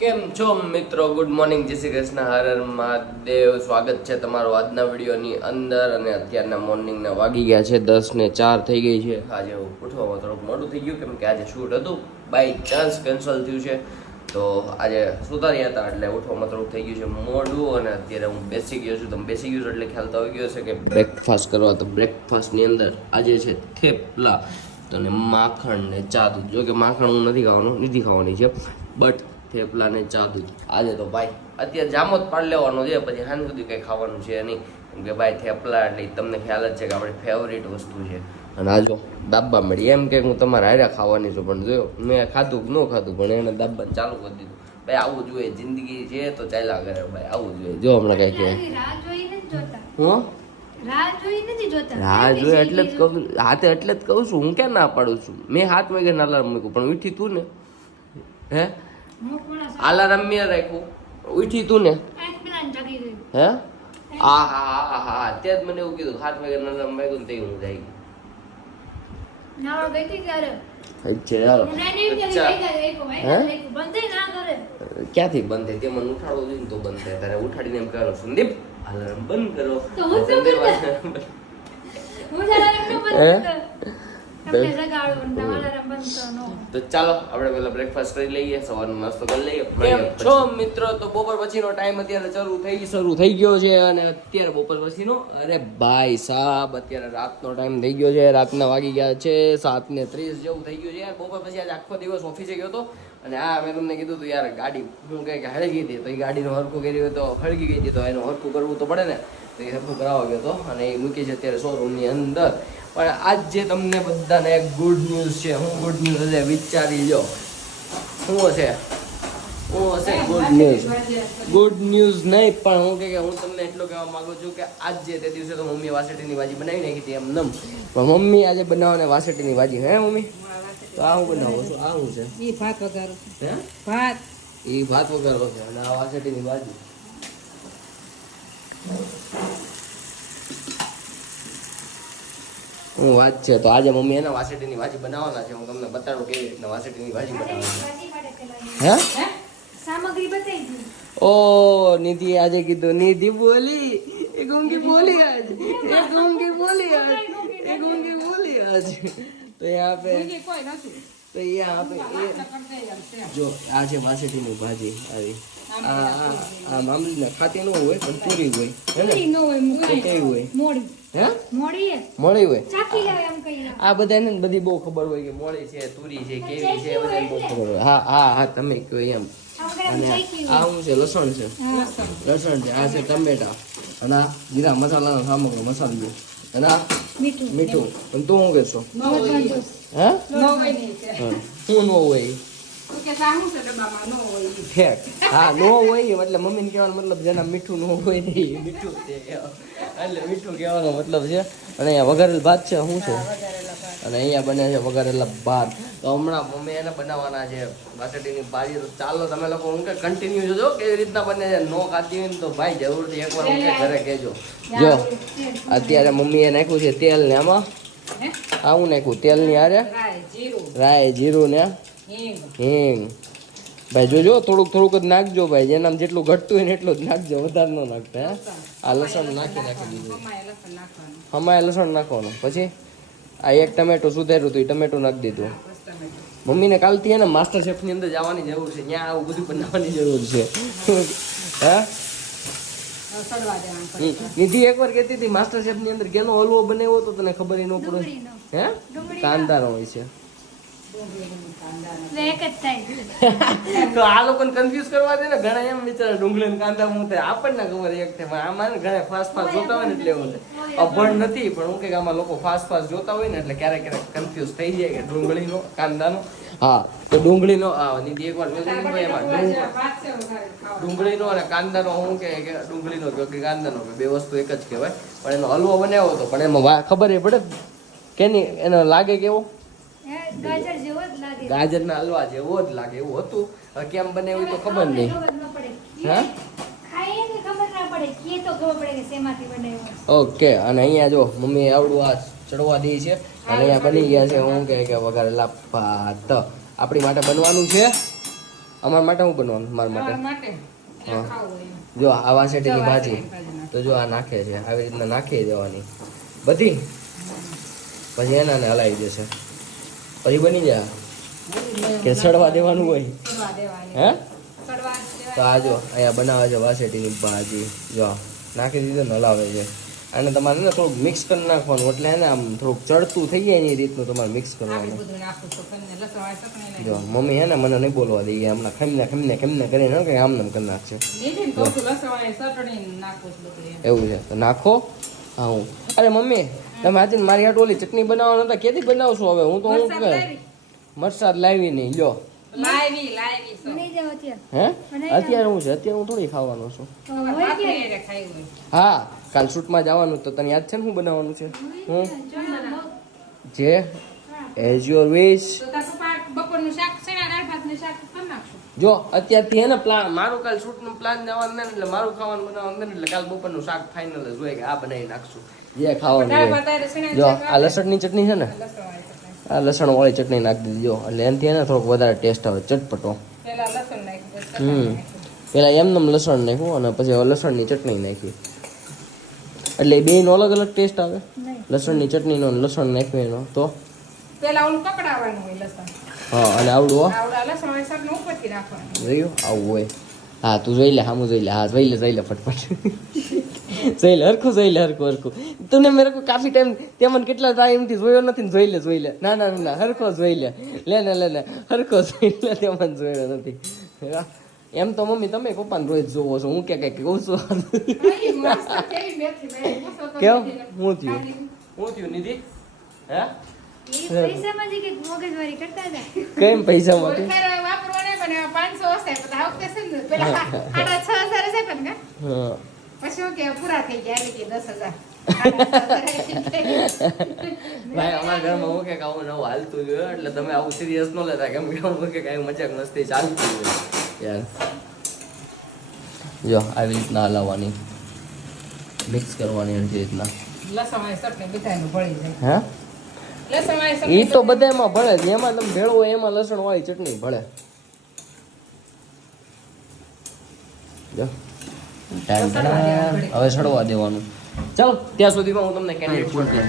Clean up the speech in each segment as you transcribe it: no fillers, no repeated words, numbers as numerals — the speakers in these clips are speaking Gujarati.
કેમ છો મિત્રો? ગુડ મોર્નિંગ, જય શ્રી કૃષ્ણ, હર હર મહાદેવ. સ્વાગત છે તમારું આજના વિડીયોની અંદર. અને અત્યારના મોર્નિંગના વાગી ગયા છે 10:04 થઈ ગઈ છે. આજે ઉઠવામાં થોડુંક મોડું થઈ ગયું કેમ કે આજે શૂટ હતું, બાય ચાન્સ કેન્સલ થયું છે. તો આજે સુતાર્યા હતા એટલે ઉઠવામાં થોડુંક થઈ ગયું છે મોડું. અને અત્યારે હું બેસી ગયો છું. તમે બેસી ગયો છો એટલે ખ્યાલ તો આવી ગયો છે કે બ્રેકફાસ્ટ કરવા. તો બ્રેકફાસ્ટની અંદર આજે છે થેપલા અને માખણ ને ચા દૂધ. જો કે માખણ હું નથી ખાવાની છે, બટ થેપલા ને ચા દૂધ આજે તો ભાઈ અત્યારે જામો જ પાડી લેવાનો છે. પછી સાંજ સુધી કંઈ ખાવાનું છે નહીં કેમ કે ભાઈ થેપલા એટલે તમને ખ્યાલ જ છે કે આપણી ફેવરિટ વસ્તુ છે. અને આ જો દાબા મળી એમ કે હું તમારે હારે ખાવાની છું, પણ જોયો મેં ખાધું ન ખાધું પણ એને દાબા ચાલુ કરી દીધું. ભાઈ આવું જોઈએ, જિંદગી છે તો ચાલ્યા કરે ભાઈ, આવું જોઈએ. જો હમણાં કઈ કે હું રાહ જોઈએ એટલે જ કહું, હાથે એટલે જ કહું છું. હું ક્યાં ના પાડું છું? મેં 7 વાગે અલાર્મ મૂક્યું પણ ઉઠી તું ને. હે અલાર્મ મેં રાખ્યું, ઉઠી તું ને. હે હા હા હા હા ત્યાં જ મને એવું કીધું 7 વાગે અલાર્મ વાગ્યું ને તે હું જાય ક્યાંથી બંધ થાય? તે મને ઉઠાડવો જોઈએ ને તો બંધ થાય. તારે ઉઠાડીને એમ કરો સંદીપ અલાર્મ બંધ કરો. તો ચાલો આપણે પેલા બ્રેકફાસ્ટ કરી લઈએ, સવારનો નાસ્તો કરી લઈએ. કેમ છો મિત્રો? તો બપોર પછીનો ટાઈમ અત્યારે શરૂ થઈ ગયો છે. અને અત્યારે બપોર પછીનો અરે ભાઈ સાહેબ અત્યારે રાતનો ટાઈમ થઈ ગયો છે. રાતના વાગી ગયા છે 7:30 જેવું થઈ ગયું છે. બપોર પછી આજે આખો દિવસ ઓફિસે ગયો હતો. અને મેં તમને કીધું હતું યાર ગાડી હું કંઈક હળગી હતી, તો એ ગાડીનું હરખું કરી હોય તો હળગી ગઈ હતી, તો એનું હરખું કરવું તો પડે ને. તો એ હરખું કરાવવા ગયો હતો અને એ મૂકી છે અત્યારે શોરૂમની અંદર. પણ આજ જે તમને બધાને એક ગુડ ન્યૂઝ છે. હું ગુડ ન્યૂઝ હશે વિચારી લો શું હશે ગુડ ન્યૂઝ નહીં, પણ હું તમને એટલું કહેવા માંગુ છું કે આજ જે તે દિવસે તો મમ્મી વાસેટીની ભાજી બનાવી નાખી હતી એમ નમ, પણ મમ્મી આજે બનાવવાને વાસેટીની ભાજી. હે મમ્મી? તો આ હું બનાવું છું. આ શું છે? ભાત વઘારો. હે ભાત? એ ભાત વઘારો છે અને આ વાસેટીની ભાજી. હું વાત છે તો આજે મમ્મી એના વાસેટીની ભાજી બનાવવાના છે. હું તમને બતાડું કેવી રીતના વાસેટીની ભાજી બનાવવાની. હે સામગ્રી બતાવી. ઓ નિધિ આજે કીધું, નિધિ બોલી એ ગૂંગી બોલી આજ, એ ગૂંગી બોલી આજ, એ ગૂંગી બોલી આજ. તો यहाँ पे તો यहाँ पे જો આ છે વાસેટીની ભાજી આવી. આ મામલી ના ખાતી ન હોય પણ પૂરી હોય, હે ને? કેવી હોય? મોડી. હે મોડી હોય. આ બધાને બધી બહુ ખબર હોય કે મોડી છે, તુરી છે, કેવી છે, બધાને બહુ ખબર હોય. હા હા હા તમે કહો એમ. અને આ શું છે? લસણ છે, લસણ છે. આ છે ટમેટા અને આ જીરા મસાલાનો સામગ્રી મસાલો અને આ મીઠું. પણ તું શું કહેશો? હે શું ન હોય? હા નો હોય એટલે મમ્મીને કહેવાનો મતલબ જેના મીઠું ન હોય ને એ મીઠું છે એટલે મીઠું કહેવાનો મતલબ છે. અને અહીંયા વઘારેલ ભાત છે. શું છે? અને અહીંયા બને છે વઘારેલા ભાત. તો હમણાં મમ્મી એને બનાવવાના છે વાસેટીની ભાજી. તો ચાલો તમે લોકો હું કે કન્ટિન્યુ જોજો કેવી રીતના બને છે. નો ખાતી હોય ને તો ભાઈ જરૂરથી એકવાર હું કે ઘરે કહેજો. જો અત્યારે મમ્મીએ નાખ્યું છે તેલ ને આમાં આવું નાખ્યું તેલ ની હારે રાય જીરું ને હિંગ. ભાઈ જોજો થોડુંક જ નાખજો ભાઈ, જેનામ જેટલું ઘટતું હોય ને એટલું જ નાખજો, વધારે ન નાખતા. આ લસણ નાખી દીધું. હમાય લસણ નાખવાનું. પછી આ એક ટમેટું સુધાર્યું હતું એ ટમેટું નાખી દીધું. મમ્મીને કાલથી હે ને માસ્ટર શેફની અંદર જવાની જરૂર છે, ત્યાં આવું બધું બનાવવાની જરૂર છે. હા નિધિ એકવાર કહેતી હતી માસ્ટર શેફની અંદર કેનો હલવો બનાવ્યો તો તને ખબર ન પડે. હે કાંદાનો હોય છે. તો આ લોકોને કન્ફ્યુઝ કરવા દે ને. ઘણા એમ વિચારે ડુંગળી ને કાંદા હું થાય, આપણને ખબર એક થાય. આમાં ને ઘણા ફાસ્ટ જોતા હોય ને એટલે એવું થાય. અભણ નથી પણ હું કે આમાં લોકો ફાસ્ટ જોતા હોય ને એટલે ક્યારેક કન્ફ્યુઝ થઈ જાય કે ડુંગળીનો કાંદાનો. હા તો ડુંગળીનો નિધિ એકવાર એમાં ડુંગળીનો અને કાંદાનો હું કે ડુંગળીનો કે કાંદાનો બે વસ્તુ એક જ કહેવાય. પણ એનો હલવો બનાવ્યો હતો પણ એમાં ખબર એ પડે કે નહીં એનો લાગે કેવો ગાજરના હલવા જેવો જ લાગે એવું હતું. હવે કેમ બને એવું તો ખબર નહીં. હા ઓકે. અને અહીંયા જો મમ્મી આવડું આ ચડવા દે છે અને અહીંયા બની ગયા છે હું કે વઘારેલા ભાત. આપણી માટે બનવાનું છે અમારા માટે શું બનવાનું મારા માટે માટે હા. ખાવું હોય જો આ વાસેટીની જો ભાજી વાસેટીની ભાજી તો જો આ નાખે છે આવી રીતના નાખી દેવાની બધી પછી એના ને હલાવી દેશે પછી બની જાય કે સડવા દેવાનું હોય સડવા દેવાની હે સડવા તો આ જો અહીંયા બનાવે છે વાસેટીની ભાજી જો નાખી દીધું ને હલાવે છે અને તમારે ને થોડુંક મિક્સ કરી નાખવાનું એટલે એને આમ થોડુંક ચડતું થઈ જાય ને એ રીતનું તમારે મિક્સ કરવાનું બધું નાખું તો તમને લસણ વાળી ચટણી જો મમ્મી હે ને મને નહીં બોલવા દઈએ હમણાં ખમને કરીને કે આમ નામ કરી નાખશે લસણ વાળી ચટણી નાખું છું બધું એવું છે તો નાખો હા હું અરે મમ્મી તમે આજે મારી હાટ ઓલી ચટણી બનાવવા નતા કેદી બનાવશો હવે હું તો હું કે મરસાદ લાવી નહીં લ્યો લાવી હે અત્યારે હું છે અત્યારે હું થોડી ખાવાનો છું હા કાલ શૂટમાં જવાનું તો તને યાદ છે ને શું બનાવવાનું છે હું જે એઝ યોર વિશ બપોરનું શાક છે ને દાળ ભાત નું શાક કરી નાખશું જો અત્યારથી હે ને પ્લાન મારું કાલ શૂટનું પ્લાન જવાનું ને એટલે મારું ખાવાનું બનાવવાનું ને એટલે કાલ બપોરનું શાક ફાઇનલ જ હોય કે આ બનાવી નાખશું જે ખાવાનું દાળ હોય ભાત છે ને જો આ લસણની ચટણી છે ને લસણ વાળી ચટણી આ લસણ વાળી ચટણી નાખી દીધી જો એટલે એનાથી એને થોડોક વધારે ટેસ્ટ આવે ચટપટો પેલા લસણ નાખ્યું પછી ચટણી નાખ્યું. પેલા એમનેમ લસણ નાખ્યું અને પછી હવે લસણની ચટણી નાખી એટલે એ બેયનો અલગ અલગ ટેસ્ટ આવે લસણની ચટણીનો અને લસણ નાખ્યું એનો તો પેલા ઓલું પકડાવવાનું હોય લસણ હા અને આવડું હો આવડા લસણ વાળી ચટણી ઉપરથી નાખવાનું જોયું આવું હોય હા તું જોઈ લે હામું જોઈ લે હા જોઈ લે ફટફટ જોઈ લે હરખું તુને મેરે કો કાફી ટાઈમ તે મને કેટલા ટાઈમથી જોયો નથી ને જોઈ લે ના હરખો જોઈ લે હરખો જોઈ લે તે મને જોયો નથી એમ તો મમ્મી તમે પપ્પાને રોજ જોવો છો હું કે કઈ કહું છું કેમ હું થયું નિધિ હે કેમ પૈસા માટે વાપરવા નહીં બને 500 હશે તો આ વખતે છે ને પેલા 6,500 હશે પણ કા હા પછી હું કે પૂરા થઈ ગયા એટલે કે 10,000 ભાઈ અમારા ઘરમાં હું કે આવું નવું હાલતું જોયું એટલે તમે આવું સિરિયસ ન લેતા કેમ કે હું કે કઈ મજાક મસ્તી ચાલતી હોય યાર જો આવી રીતના હલાવવાની મિક્સ કરવાની એવી રીતના લસણ વાળી ચટણી બધાયનું ભળી જાય હે લસણ વાળી એ ચટણી તો બધામાં ભળે જ એમાં તમે ભેળો હોય એમાં લસણ વાળી ચટણી ભળે જો હવે સડવા દેવાનું ચાલો ત્યાં સુધીમાં હું તમને કેન્ડિડેટ મોકલી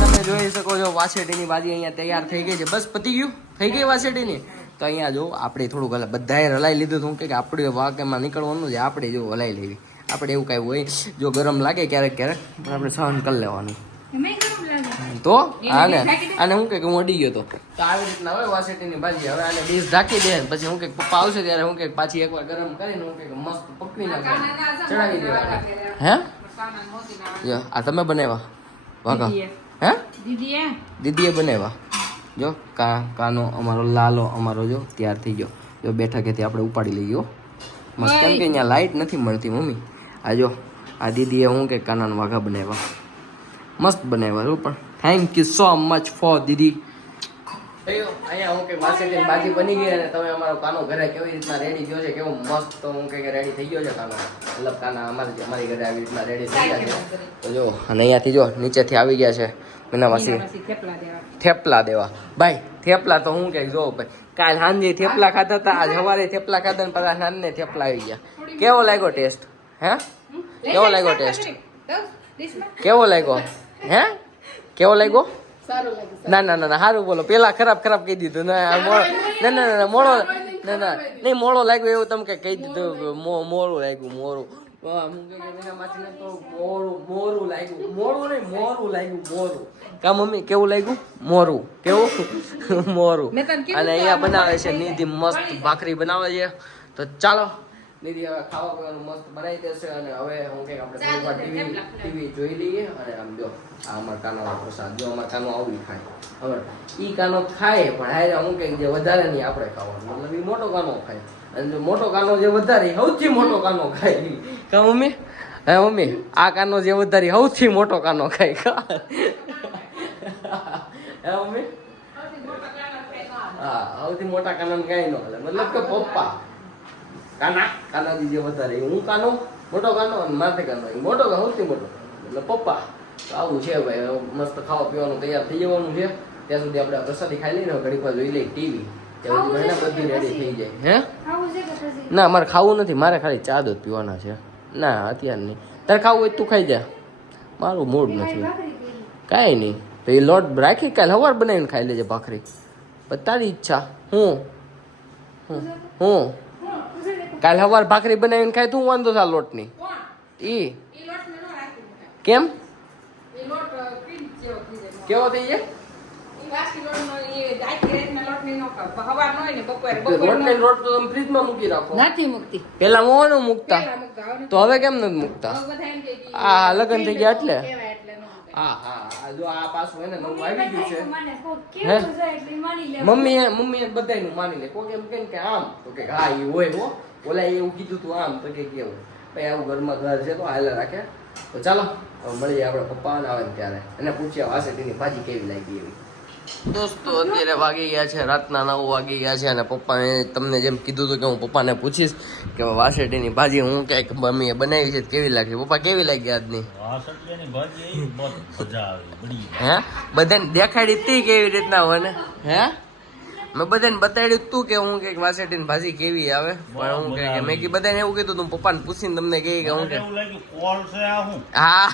તમે જોઈ શકો છો વાસેટીની ભાજી અહીંયા તૈયાર થઈ ગઈ છે બસ પતી ગયું થઈ ગઈ વાસેટીની તો અહીંયા જો આપણે થોડુંક હલા બધાએ હલાઈ લીધું હતું કે આપણે વાકેમાં નીકળવાનું છે આપણે જો હલાઈ લેવી આપણે એવું કાંઈ હોય જો ગરમ લાગે ક્યારેક પણ આપણે સહન કરી લેવાનું તો આને હું કે હું અડી ગયો તો આવી રીતના હોય વાસેટીની ભાજી હવે આને ડીશ ઢાંકી દે પછી હું કે પપ્પા આવશે ત્યારે હું કે પાછી એકવાર ગરમ કરીને હું કે મસ્ત પકવી નાખે ચડાવી દેવા હે આ તમે બનાવ્યા વાઘા હે દીદીએ બનાવ્યા જો કાનો અમારો લાલો અમારો જો તૈયાર થઈ ગયો જો બેઠકેથી આપણે ઉપાડી લઈ ગયો મસ્ત કેમ કે અહીંયા લાઈટ નથી મળતી મમ્મી આ જો આ દીદીએ હું કે કાનાના વાઘા બનાવ્યા મસ્ત બનાવ્યા પણ thank you so much for દીદી અહીંયા હું કે વાસેટીની ભાજી બની ગઈ અને તમે અમારો કાનો ઘરે કેવી રીતના રેડી થયો છે કેવો મસ્ત તો હું કે રેડી થઈ ગયો છે કાનો મતલબ કાના અમારી ઘરે આવી રીતના રેડી થઈ ગયા છે તો જો અને અહીંયાથી જો નીચેથી આવી ગયા છે મીનાવાસી થેપલા દેવા ભાઈ થેપલા તો હું કે જો ભાઈ કાલ સાંજે થેપલા ખાધા હતા આજ સવારે થેપલા ખાધા ને પાછા સાંજને થેપલા આવી ગયા કેવો લાગ્યો ટેસ્ટ હે કેવો લાગ્યો ટેસ્ટ કેવો લાગ્યો હે કેવો લાગ્યો ના સારું બોલો પેલા ખરાબ કહી દીધું ના મોડો નહીં મોડો લાગ્યો એવું તમે કહી દીધું મોરું લાગ્યું મોરું કા મમ્મી કેવું લાગ્યું મોરું કેવું મોરું અને અહીંયા બનાવે છે નિધિ મસ્ત ભાખરી બનાવે છે તો ચાલો નિધિ હવે ખાવા પીવાનું મસ્ત બનાવી દેશે અને હવે હું કે આપણે થોડી વાર ટીવી જોઈ લઈએ અને આમ જો આ અમારા કાનો પ્રસાદ જો અમારા કાનો આવું ખાય હવે ઈ કાનો ખાય પણ હારે હું કે જે વધારે નહીં આપણે ખાવાનું મતલબ ઈ મોટો કાનો ખાય અને જો મોટો કાનો જે વધારે સૌથી મોટો કાનો ખાય કા મમ્મી હે મમ્મી આ કાનો જે વધારે સૌથી મોટો કાનો ખાય હે મમ્મી હા સૌથી મોટા કાનો કાંઈ ન હાલે મતલબ કે પપ્પા કાનાજી જે વધારે હું કાનો મોટો કાનો અને માથે કાનો મોટો કાનો સૌથી મોટો એટલે પપ્પા તો આવું છે ભાઈ હવે મસ્ત ખાવા પીવાનું તૈયાર થઈ જવાનું છે ત્યાં સુધી આપણે પ્રસાદી ખાઈ લઈને ઘડીક વાર જોઈ લઈએ ટીવી ત્યાં સુધી ભાઈને બધું રેડી થઈ જાય હે ખાવું છે કે પછી ના મારે ખાવું નથી મારે ખાલી ચા દૂધ પીવાના છે ના અત્યારે નહીં તારે ખાવું હોય તું ખાઈ જા મારું મૂડ નથી ભાખરી કરી કાંઈ નહીં તો એ લોટ રાખી કાલે સવાર બનાવીને ખાઈ લેજે ભાખરી પણ તારી ઈચ્છા હું કાલે સવાર ભાખરી બનાવીને ખાય તું વાંધો છે આ લોટની ઈ ઈ લોટ ને નો રાખી કેમ ઈ લોટ ક્રીમ જેવો થઈ જાય કેવો થઈ જાય ઈ વાસી લોટ નો ઈ આખી રાતના લોટ ની નો ખાવ હવાર નો હોય ને બપોરે લોટ ને લોટ તો તમે ફ્રીજમાં મૂકી રાખો નથી મુકતી પેલા મોવાનું મૂકતા પેલા મુકતા હવે તો હવે કેમ નથી મૂકતા હવે બધા એમ કે ઈ આ લગન થઈ ગયા એટલે કહેવાય એટલે નો મુકાય. હા હા આ જો આ પાછું એને નવું આવી ગયું છે મને કોક હે? કેવું છે એટલે માની લેવું. મમ્મી એ બધાયનું માની લે કોઈ એમ કે આમ તો કે હા એ હોય હો ઓલા એવું કીધું તું આમ તો કે કેવું ભાઈ આવું ઘરમાં ઘર છે તો હાલે રાખે તો ચાલો હવે મળીએ આપણે પપ્પા આવે ને ત્યારે એને પૂછ્યા વાસેટીની ભાજી કેવી લાગી એવી દોસ્તો અત્યારે વાગી ગયા છે રાતના 9 વાગી ગયા છે અને પપ્પાને તમને જેમ કીધું હતું કે હું પપ્પાને પૂછીશ કે વાસેટીની ભાજી હું ક્યાંક મમ્મીએ બનાવી છે તો કેવી લાગી પપ્પા કેવી લાગી આજની વાસળિયાની ભાજી એ બહુ મજા આવી બડી હે બધાને દેખાડી તી કેવી રીતના હોય ને હે મેં બધાને બતાડ્યું તું કે હું કે વાસેટીની ભાજી કેવી આવે પણ હું કે મેં કી બધાને એવું કીધું તું પપ્પાને પૂછીને તમને કહી કે હું કે એવું લાગ્યું કોલ છે આ હું હા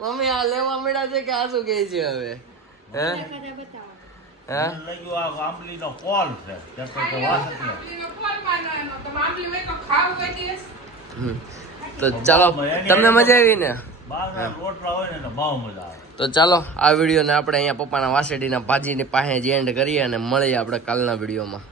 મમ્મી આ લેવા મળ્યા છે કે આ શું કહે છે હવે હે બધા બતાવો. હા મને લાગ્યું આ આંબલીનો કોલ છે ત્યાં તો વાસળિયા આંબલીનો કોલ માનવાનો. તમે આંબલી હોય તો ખાવું હોય દિવસ. હમ. તો ચાલો તમને મજા આવી ને બહારના રોટલા હોય ને એટલે બહુ મજા આવે તો ચાલો આ વિડીયોને આપણે અહીંયા પપ્પાના વાસેટીના ભાજીની પાસે જ એન્ડ કરીએ અને મળીએ આપણે કાલના વિડીયોમાં